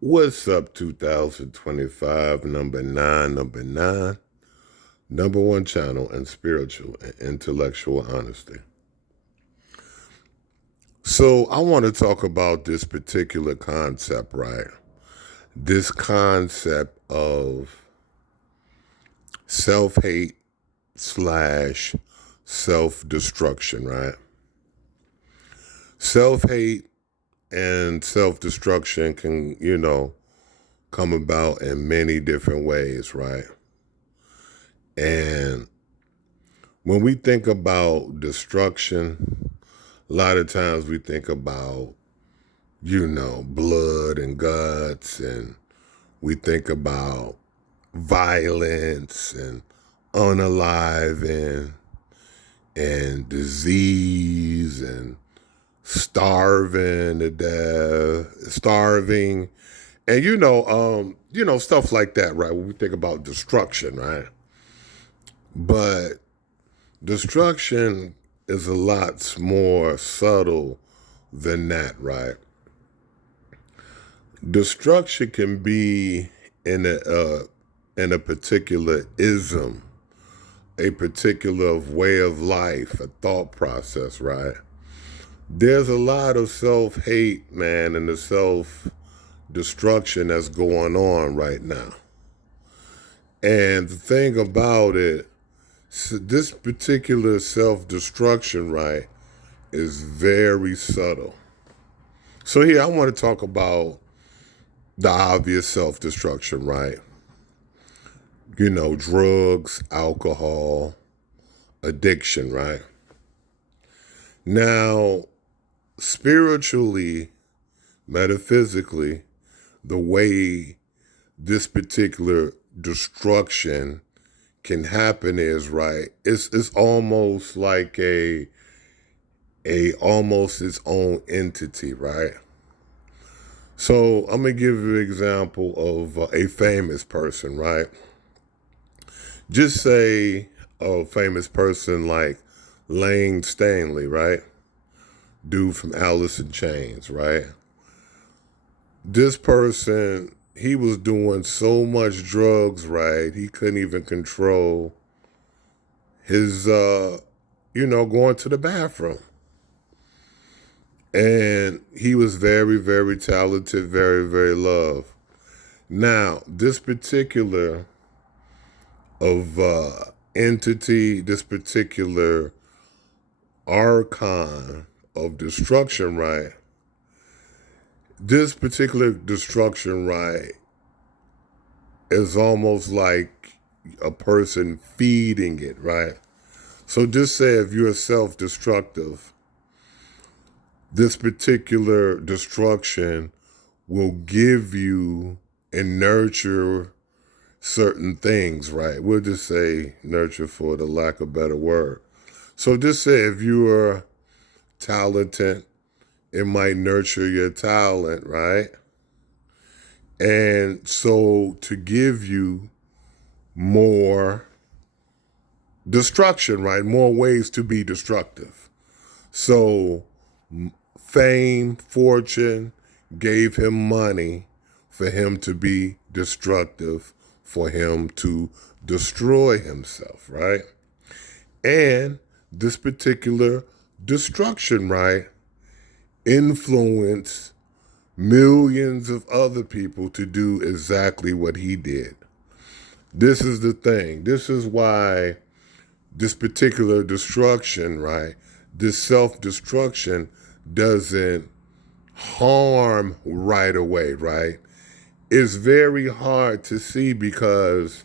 What's up, 2025, number nine, number one channel in spiritual and intellectual honesty. So, I want to talk about this particular concept, right? This concept of self hate slash self destruction, right? Self hate and self destruction can, come about in many different ways, right? And when we think about destruction, a lot of times we think about, blood and guts, and we think about violence and unaliving and disease and starving to death, starving, and stuff like that, right? When we think about destruction, right? But destruction is a lot more subtle than that, right? Destruction can be in a particular ism, a particular way of life, a thought process, right? There's a lot of self-hate, man, and the self-destruction that's going on right now. And the thing about it, this particular self-destruction, right, is very subtle. So here I want to talk about the obvious self-destruction, right? Drugs, alcohol, addiction, right? Now, spiritually, metaphysically, the way this particular destruction can happen is, right, it's almost like a almost its own entity, right? So I'm gonna give you an example of a famous person, right? Just say a famous person like Lane Stanley, right? Dude from Alice in Chains, right? This person, he was doing so much drugs, right? He couldn't even control his, going to the bathroom. And he was very, very talented, very, very loved. Now, this particular of entity, this particular archon of destruction, right? This particular destruction, right, is almost like a person feeding it, right? So just say if you're self-destructive, this particular destruction will give you and nurture certain things, right? We'll just say nurture for the lack of a better word. So just say if you are talented, it might nurture your talent, right? And so to give you more destruction, right? More ways to be destructive. So fame, fortune gave him money for him to be destructive, for him to destroy himself, right? And this particular destruction, right, influenced millions of other people to do exactly what he did. This is the thing. This is why this particular destruction, right, this self-destruction doesn't harm right away, right? It's very hard to see because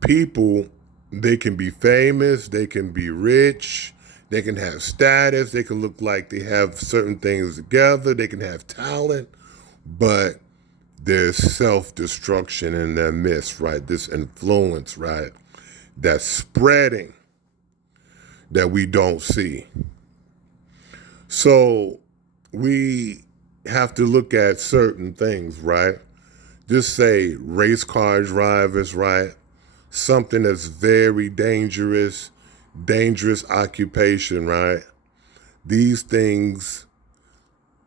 people, they can be famous, they can be rich, they can have status, they can look like they have certain things together, they can have talent, but there's self-destruction in their midst, right? This influence, right, that's spreading that we don't see. So we have to look at certain things, right? Just say race car drivers, right? Something that's very dangerous, dangerous occupation, right? These things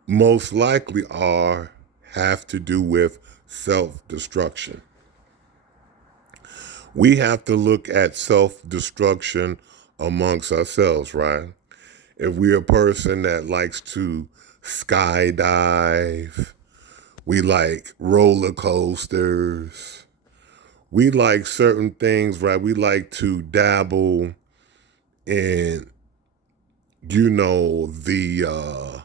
most likely are have to do with self-destruction. We have to look at self-destruction amongst ourselves, right? If we're a person that likes to skydive, we like roller coasters, we like certain things, right? We like to dabble in, the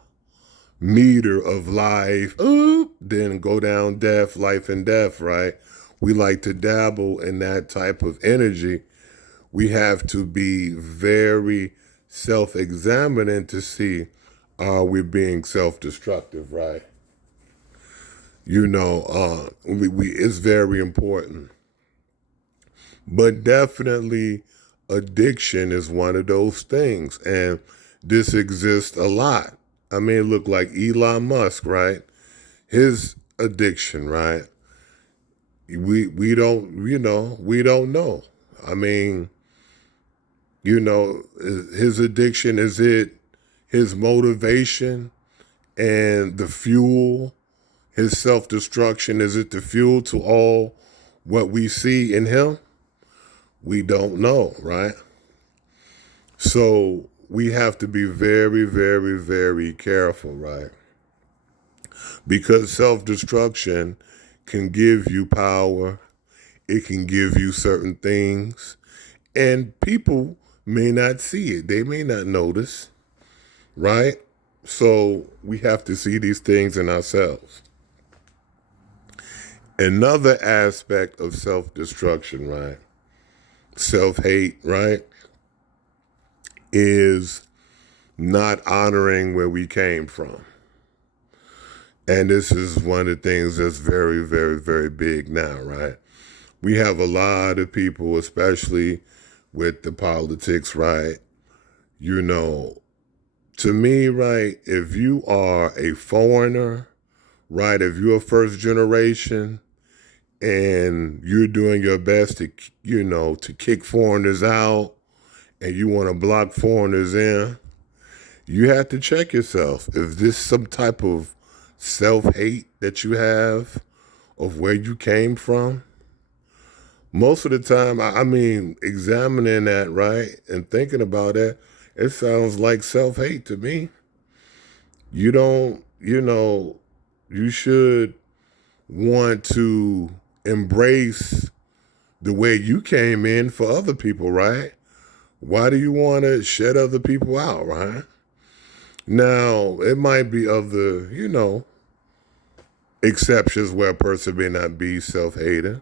meter of life, then go down death, life and death, right? We like to dabble in that type of energy. We have to be very self-examining to see, are we being self-destructive, right? It's very important. But definitely addiction is one of those things. And this exists a lot. I mean, look like Elon Musk, right? His addiction, right? We don't know. I mean, his addiction, is it his motivation and the fuel, his self-destruction, is it the fuel to all what we see in him? We don't know, right? So we have to be very, very, very careful, right? Because self-destruction can give you power. It can give you certain things. And people may not see it. They may not notice, right? So we have to see these things in ourselves. Another aspect of self-destruction, right? Self-hate, right? Is not honoring where we came from. And this is one of the things that's very, very, very big now, right? We have a lot of people, especially with the politics, right? To me, right, if you are a foreigner, right, if you're a first generation and you're doing your best to kick foreigners out and you want to block foreigners in, you have to check yourself. If this some type of self-hate that you have of where you came from, most of the time, I mean, examining that, right, and thinking about it, it sounds like self-hate to me. You don't, you should want to embrace the way you came in for other people, right? Why do you want to shut other people out, right? Now, it might be other, exceptions where a person may not be self-hating,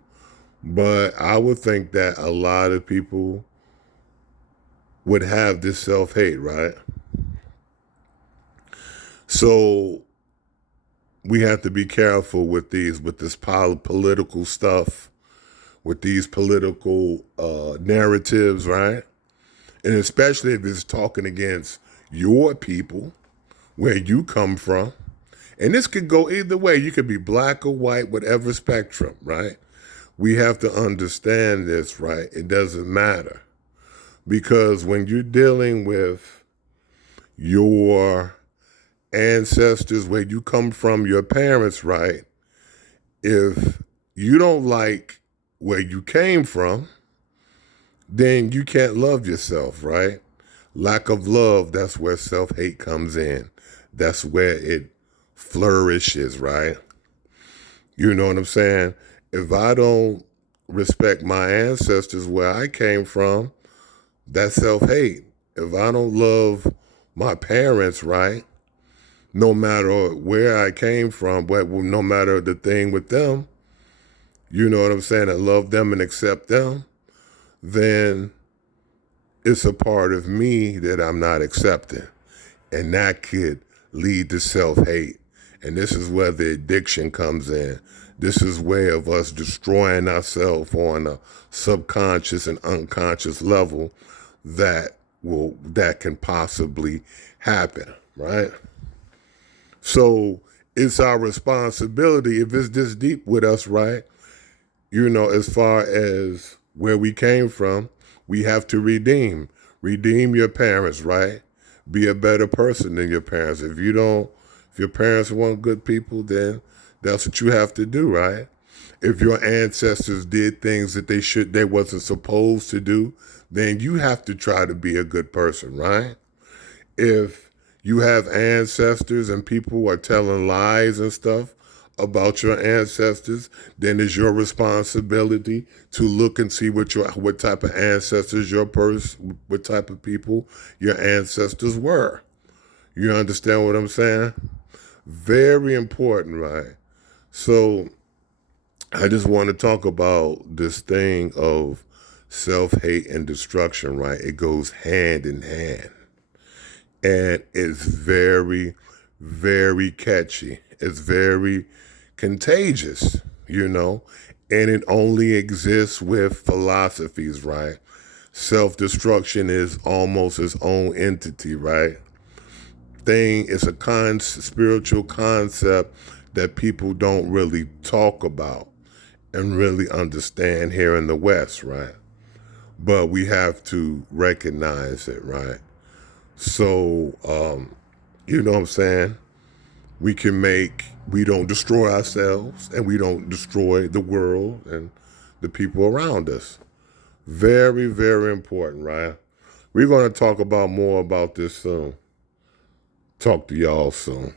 but I would think that a lot of people would have this self-hate, right? So we have to be careful with this political stuff, with these political narratives, right? And especially if it's talking against your people, where you come from. And this could go either way. You could be black or white, whatever spectrum, right? We have to understand this, right? It doesn't matter. Because when you're dealing with your ancestors, where you come from, your parents, right? If you don't like where you came from, then you can't love yourself, right? Lack of love, that's where self-hate comes in. That's where it flourishes, right? You know what I'm saying? If I don't respect my ancestors where I came from, that's self-hate. If I don't love my parents, right, no matter where I came from, but no matter the thing with them, you know what I'm saying, I love them and accept them, then it's a part of me that I'm not accepting. And that could lead to self-hate. And this is where the addiction comes in. This is way of us destroying ourselves on a subconscious and unconscious level that can possibly happen, right? So it's our responsibility, if it's this deep with us, right? As far as where we came from, we have to redeem your parents, right? Be a better person than your parents. If your parents weren't good people, then That's what you have to do, right? If your ancestors did things that they wasn't supposed to do, then you have to try to be a good person, right? If you have ancestors and people are telling lies and stuff about your ancestors, then it's your responsibility to look and see what type of ancestors what type of people your ancestors were. You understand what I'm saying? Very important, right? So I just want to talk about this thing of self-hate and destruction, right? It goes hand in hand. And it's very, very catchy. It's very contagious, you know, and it only exists with philosophies, right? Self-destruction is almost its own entity, right? Thing is a spiritual concept that people don't really talk about and really understand here in the West, right? But we have to recognize it, right? So, you know what I'm saying? We don't destroy ourselves and we don't destroy the world and the people around us. Very, very important, right? We're going to talk about more about this soon. Talk to y'all soon.